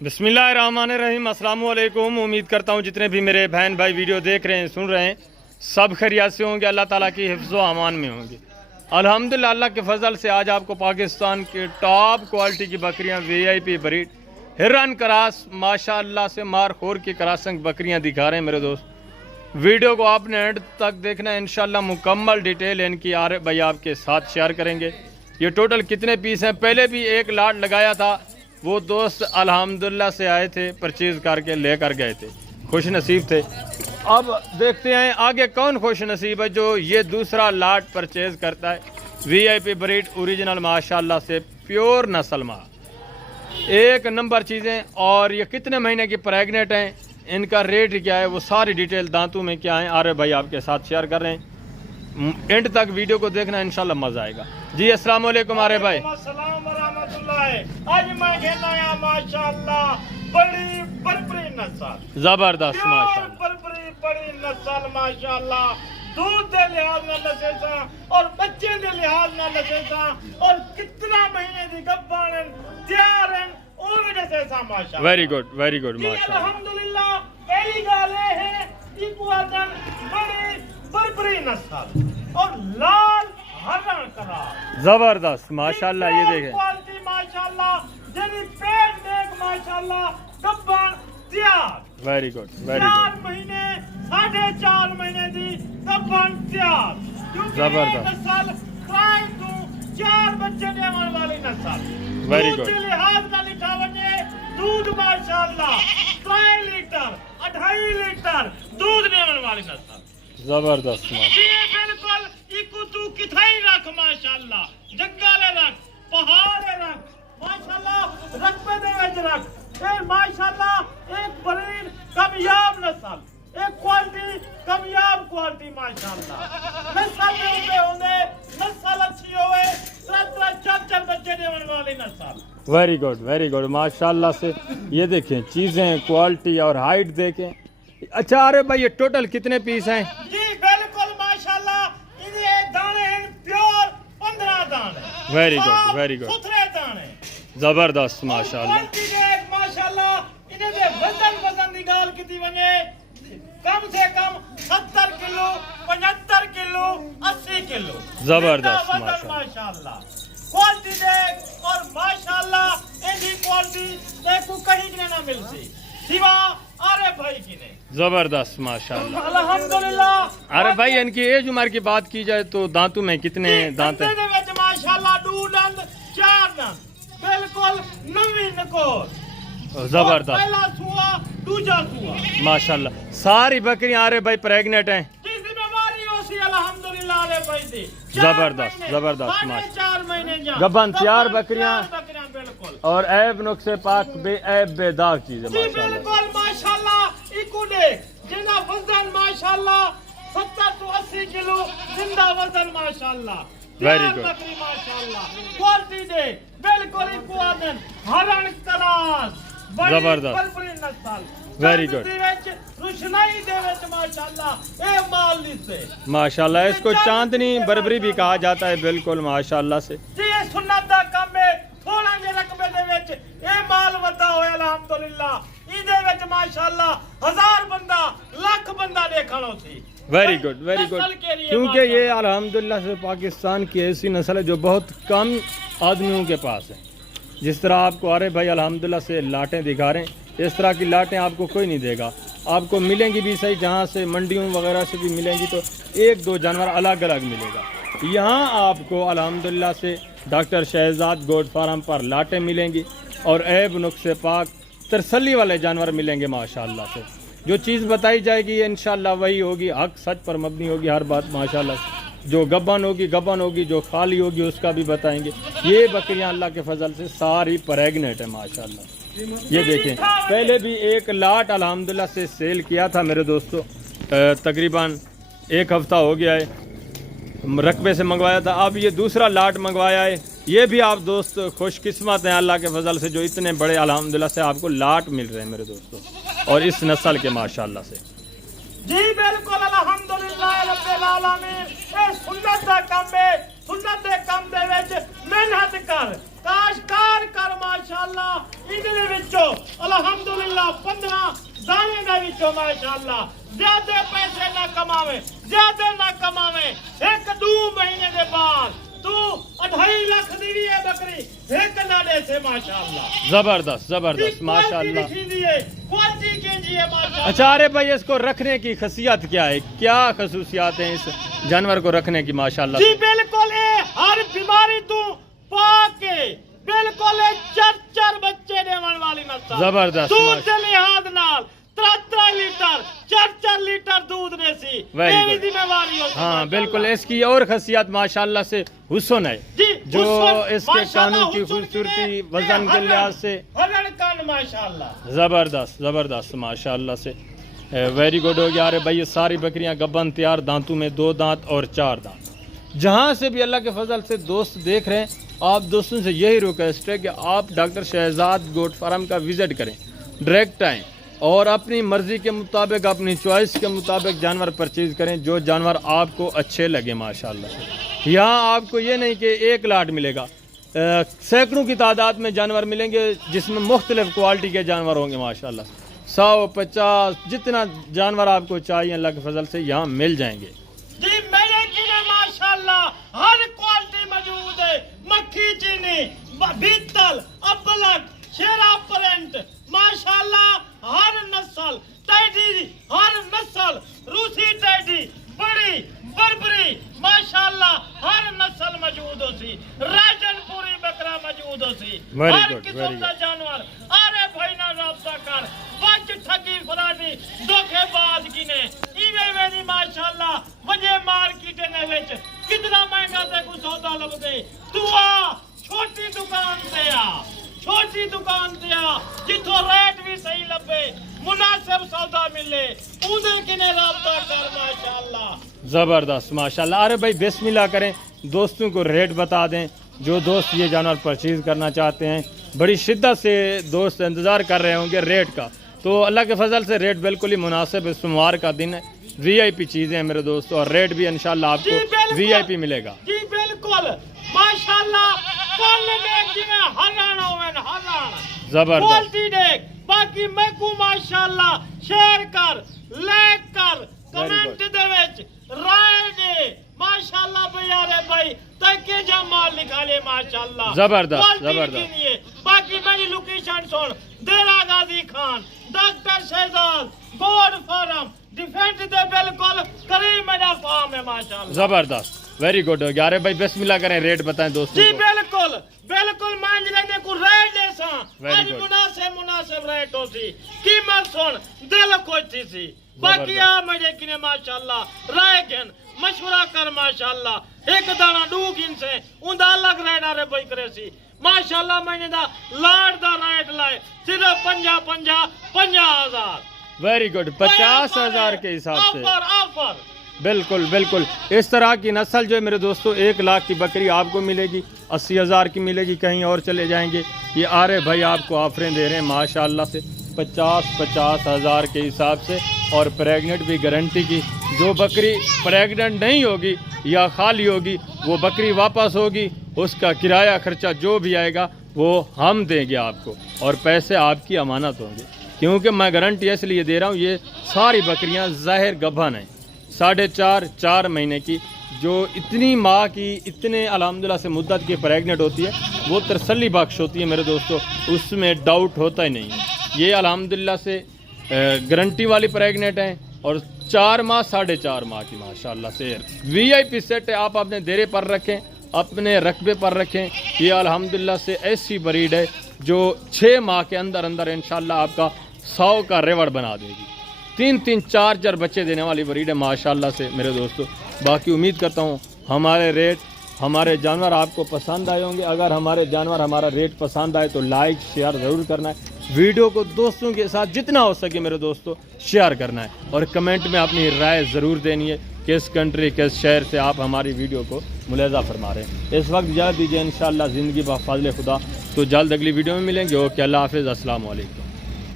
बिस्मिल्लाहिर्रहमानिर्रहीम। अस्सलाम वालेकुम। उम्मीद करता हूँ जितने भी मेरे बहन भाई वीडियो देख रहे हैं, सुन रहे हैं, सब खैरियत से होंगे, अल्लाह ताला की हिफ्ज़ व अमान में होंगे। अल्हम्दुलिल्लाह, अल्लाह के फजल से आज आपको पाकिस्तान के टॉप क्वालिटी की बकरियाँ VIP ब्रीड हिरन क्रास माशाअल्लाह से मारखोर की क्रासिंग बकरियाँ दिखा रहे हैं मेरे दोस्त। वीडियो को आपने एंड तक देखना है, इंशाल्लाह मुकम्मल डिटेल इनकी आरिफ भाई आपके साथ शेयर करेंगे। ये टोटल कितने पीस हैं, पहले भी एक लाट लगाया था, वो दोस्त अल्हम्दुलिल्लाह से आए थे, परचेज़ करके लेकर गए थे, खुश नसीब थे। अब देखते हैं आगे कौन खुश नसीब है जो ये दूसरा लाट परचेज़ करता है। VIP ब्रीड ओरिजिनल माशाल्लाह से प्योर नस्ल माँ, एक नंबर चीज़ें। और ये कितने महीने की प्रेगनेंट हैं, इनका रेट क्या है, वो सारी डिटेल दांतों में क्या है, आरिफ भाई आपके साथ शेयर कर रहे हैं। एंड तक वीडियो को देखना, इंशाल्लाह मज़ा आएगा। जी अस्सलाम वालेकुम आरिफ भाई। आज मैं कहता है माशाअल्लाह बड़ी बड़ी नस्ल, जबरदस्त माशाअल्लाह, बड़ी नस्ल माशाअल्लाह। दूध के लिहाज ना लसेसा और बच्चे के लिहाज ना लसेसा और कितना महीने की गब्बान तैयार हैं वो भी लसेसा माशाअल्लाह। वेरी गुड माशाअल्लाह। अल्हम्दुलिल्लाह पहली गाल है इक्वादन बड़ी नस्ल और लाल हरण करा जबरदस्त माशाअल्लाह। ये देखें क्वालिटी माशाअल्लाह, जनी पेट देख माशाअल्लाह, गब्बान तैयार। वेरी गुड 4 महीने 4.5 महीने दी गब्बान तैयार। जबरदस्त। नस्ल ट्राई टू 4 बच्चे देने वाली नस्ल। Very good. लिहाज का लिखा वजे दूध माशाअल्लाह 3 लीटर 2.5 लीटर दूध देने वाली नस्ल। जबरदस्त माशाअल्लाह। बिल्कुल इको तू किथाई रख माशाअल्लाह, जंगले रख, पहाड़े रख माशाअल्लाह, रकबे दे विच रख। ए माशाअल्लाह एक बरीड कामयाब नस्ल, एक क्वालिटी कामयाब क्वालिटी माशाअल्लाह। नस्ल दे होंदे होंदे नस्ल अच्छी होवे, 3-4 बच्चे देने वाली नस्ल। वेरी गुड माशाअल्लाह से। ये देखें चीज़ें, क्वालिटी और हाइट देखें। अच्छा अरे भाई, ये टोटल कितने पीस हैं? जी बिल्कुल माशाअल्लाह, इनके दाने हैं प्योर 15 दाने। वेरी गुड सुथरे दाने, जबरदस्त माशाअल्लाह। क्वालिटी देख माशाअल्लाह। इन्हें दे वजन दी गाल कीती वने कम से कम 70 किलो 75 किलो 80 किलो जबरदस्त माशाअल्लाह। क्वालिटी देख और माशाअल्लाह इनकी क्वालिटी देखो कहीं की ना मिलती सिवा अरे भाई की ने। जबरदस्त माशाअल्लाह अल्हम्दुलिल्लाह। अरे भाई, इनकी एज उम्र की बात की जाए तो दांतों में कितने दांत हैं? माशाअल्लाह 2 दंद 4 दंद बिल्कुल नवी नकोर। जबरदस्त पहला सुआ दूजा सुआ माशाअल्लाह। सारी बकरियां अरे भाई प्रेग्नेंट हैं। जिस बीमारी हो सी अल्हम्दुलिल्लाह अरे भाई दी जबरदस्त माशाअल्लाह। 4 महीने जा गब्बन तैयार बकरियां बिल्कुल और ऐब नुक्से पाक बेऐब बेदाग चीजें माशाअल्लाह। बिल्कुल माशाअल्लाह। इको देख जिंदा वजन माशाअल्लाह 70 से 80 किलो जिंदा वजन माशाअल्लाह। वेरी गुड बकरी माशाअल्लाह। क्वालिटी दे बिल्कुल इक्वादन हरण क्रास जबरदस्त बड़ी नस्ल। वेरी गुड रुशनाई दे विच माशाअल्लाह ए माल से माशाअल्लाह। इसको चांदनी बरबरी भी कहा जाता है। बिल्कुल माशाअल्लाह से। जी ये सुन्नत दा काम है। थोड़ा जे रकबे दे विच ए माल वधा होया अल्हम्दुलिल्लाह। इदे विच माशाअल्लाह 1000 बंदा लाख बंदा देखणो सी। वेरी गुड क्योंकि ये अल्हम्दुलिल्लाह से पाकिस्तान की ऐसी नस्ल है जो बहुत कम आदमियों के पास है। जिस तरह आपको अरे भाई अल्हम्दुलिल्लाह से लाटें दिखा रहे हैं, इस तरह की लाटें आपको कोई नहीं देगा। आपको मिलेंगी भी सही, जहाँ से मंडियों वगैरह से भी मिलेंगी तो 1-2 जानवर अलग अलग मिलेगा। यहाँ आपको अल्हम्दुलिल्लाह से डॉक्टर शहजाद गोट फार्म पर लाटें मिलेंगी और ऐब नुक्से पाक तसल्ली वाले जानवर मिलेंगे माशाअल्लाह से। जो चीज़ बताई जाएगी इंशाअल्लाह वही होगी, हक सच पर मबनी होगी हर बात माशाअल्लाह से। जो गब्बन होगी, जो खाली होगी उसका भी बताएंगे। ये बकरियां अल्लाह के फजल से सारी प्रेग्नेंट है माशाअल्लाह। ये देखें, पहले भी एक लाट अल्हम्दुलिल्लाह से सेल किया था मेरे दोस्तों, तकरीबन 1 हफ्ता हो गया है, रकबे से मंगवाया था। अब ये दूसरा लाट मंगवाया है। ये भी आप दोस्त खुशकिस्मत हैं अल्लाह के फजल से जो इतने बड़े अल्हम्दुलिल्लाह से आपको लाट मिल रहे हैं मेरे दोस्तों, और इस नस्ल के माशाअल्लाह से। जी बिल्कुल अल्हम्दुलिल्लाह रब्बिल आलमीन। ए सुन्नत दा काम है, सुन्नत दे काम दे विच मेहनत कर, काशकार कर माशाअल्लाह। इहदे विचों بیٹھو ماشاءاللہ زیادہ پیسے نہ کماوے زیادہ نہ کماوے 1-2 مہینے دے بعد تو 2.5 لاکھ دی بھی ہے بکری ایک ناڑے سے ماشاءاللہ زبردست زبردست ماشاءاللہ. اچھا ارے بھائی اس کو رکھنے کی خاصیت کیا ہے, کیا خصوصیات ہیں اس جانور کو رکھنے کی ماشاءاللہ جی بالکل ہر بیماری تو پاک بالکل 4 بچے دیون والی نسل زبردست دودھ کے لحاظ نال 3 لیٹر 4 لیٹر دودھ نے سی میری ذمہ داری ہوتی. ہاں بالکل اس کی اور خاصیت ماشاءاللہ سے حسن ہے جو اس کے کانوں کی خوبصورتی وزن کے لحاظ سے ماشاءاللہ زبردست زبردست ماشاءاللہ سے ویری گڈ ہو گیا. ارے بھائی یہ ساری بکریاں گبن تیار, دانتوں میں 2 دانت اور 4 دانت. جہاں سے بھی اللہ کے فضل سے دوست دیکھ رہے ہیں آپ دوستوں سے یہی ریکویسٹ ہے کہ آپ ڈاکٹر شہزاد گوٹ فارم کا وزٹ کریں, ڈائریکٹ آئیں اور اپنی مرضی کے مطابق اپنی چوائس کے مطابق جانور پرچیز کریں جو جانور آپ کو اچھے لگے ماشاءاللہ سے. یہاں آپ کو یہ نہیں کہ ایک لاٹ ملے گا, سینکڑوں کی تعداد میں جانور ملیں گے جس میں مختلف کوالٹی کے جانور ہوں گے ماشاءاللہ سے. 100-50 جتنا جانور آپ کو چاہیے اللہ کے فضل سے یہاں مل جائیں گے. جی میرے کنے ماشاءاللہ ہر کوالٹی موجود ہے, مکھی چینی بیتل ابلک شیرا پرنٹ ماشاءاللہ ہر نسل ٹیڈی ہر نسل روسی ٹیڈی بڑی بربری ماشاءاللہ ہر نسل موجود ہو سی, راجن پوری بکرا موجود ہو سی, ہر قسم کا جانور. ارے بھائی نہ رابطہ کر بچ ٹھگی فراڈی دھوکے باز کنے ایویں ویری ماشاءاللہ وجہ مارکیٹ نے وچ کتنا مہنگا تے کو سودا لب دے تو آ چھوٹی دکان تے آ چھوٹی دکان تے آ جتھوں ریٹ بھی صحیح لبے مناسب سودا ملے اودے کنے رابطہ کر ماشاءاللہ. زبردست ماشاءاللہ. ارے بھائی بسم اللہ کریں, دوستوں کو ریٹ بتا دیں جو دوست یہ جانور پرچیز کرنا چاہتے ہیں. بڑی شدت سے دوست انتظار کر رہے ہوں گے ریٹ کا, تو اللہ کے فضل سے ریٹ بالکل ہی مناسب ہے. سوموار کا دن ہے, وی آئی پی چیزیں ہیں میرے دوستوں اور ریٹ بھی انشاءاللہ آپ کو وی آئی پی ملے گا. جی بالکل ماشاءاللہ کل دیکھ جی میں ہران ہوئن ہران زبردست کوالٹی دیکھ. باقی میں کو ماشاءاللہ شیئر کر لائک کر کمنٹ دے وچ رائے دے ماشاءاللہ بیارے بھائی تاکہ جا مال نکالے ماشاءاللہ. زبردست زبردست. باقی میری لوکیشن سن دیرا غازی خان ڈاکٹر شہزاد گوڈ فارم ڈیفینس دے بالکل قریب میرا فارم ہے ماشاءاللہ. زبردست ویری گڈ ہو گیا. ارے بھائی بسم اللہ کریں, ریٹ بتائیں دوستوں جی کو. بالکل بالکل مان لینے کو ریٹ دے ساں آج مناسب ریٹ ہو سی قیمت سن دل کوئی سی. باقی آ مجھے کنے ماشاءاللہ رائے گن مشورہ کر ماشاءاللہ ایک دانا 2 گن سے اندہ الگ ریٹ آرے بھائی کرے سی ماشاءاللہ میں نے دا لاڈ دا ریٹ لائے صرف 50,000. ویری گڈ 50,000 کے حساب سے آفر. بالکل بالکل. اس طرح کی نسل جو ہے میرے دوستوں 1 لاکھ کی بکری آپ کو ملے گی, 80,000 کی ملے گی, کہیں اور چلے جائیں گے. یہ آرے بھائی آپ کو آفریں دے رہے ہیں ماشاءاللہ سے 50,000 کے حساب سے, اور پریگننٹ بھی گارنٹی کی. جو بکری پریگننٹ نہیں ہوگی یا خالی ہوگی وہ بکری واپس ہوگی, اس کا کرایہ خرچہ جو بھی آئے گا وہ ہم دیں گے آپ کو, اور پیسے آپ کی امانت ہوں گے. کیونکہ میں گارنٹی اس لیے دے رہا ہوں, یہ ساری بکریاں ظاہر گبھن ہیں 4.5 مہینے کی, جو اتنی ماہ کی اتنے الحمدللہ سے مدت کی پریگننٹ ہوتی ہے وہ تسلی بخش ہوتی ہے میرے دوستو, اس میں ڈاؤٹ ہوتا ہی نہیں ہے. یہ الحمدللہ سے گارنٹی والی پریگننٹ ہیں اور 4 ماہ 4.5 ماہ کی ماشاءاللہ سے وی آئی پی سیٹ ہے. آپ اپنے دیرے پر رکھیں, اپنے رقبے پر رکھیں. یہ الحمدللہ سے ایسی بریڈ ہے جو 6 ماہ کے اندر انشاءاللہ آپ کا 100 کا ریوڑ بنا دے گی. 3 4 بچے دینے والی بریڈ ہے ماشاءاللہ سے میرے دوستو. باقی امید کرتا ہوں ہمارے ریٹ ہمارے جانور آپ کو پسند آئے ہوں گے. اگر ہمارے جانور ہمارا ریٹ پسند آئے تو لائک شیئر ضرور کرنا ہے. ویڈیو کو دوستوں کے ساتھ جتنا ہو سکے میرے دوستو شیئر کرنا ہے, اور کمنٹ میں اپنی رائے ضرور دینی ہے کس کنٹری کس شہر سے آپ ہماری ویڈیو کو ملاحظہ فرما رہے ہیں. اس وقت اجازت دیجیے انشاءاللہ زندگی با فضل خدا, تو جلد اگلی ویڈیو میں ملیں گے. اوکے اللہ حافظ, السلام علیکم.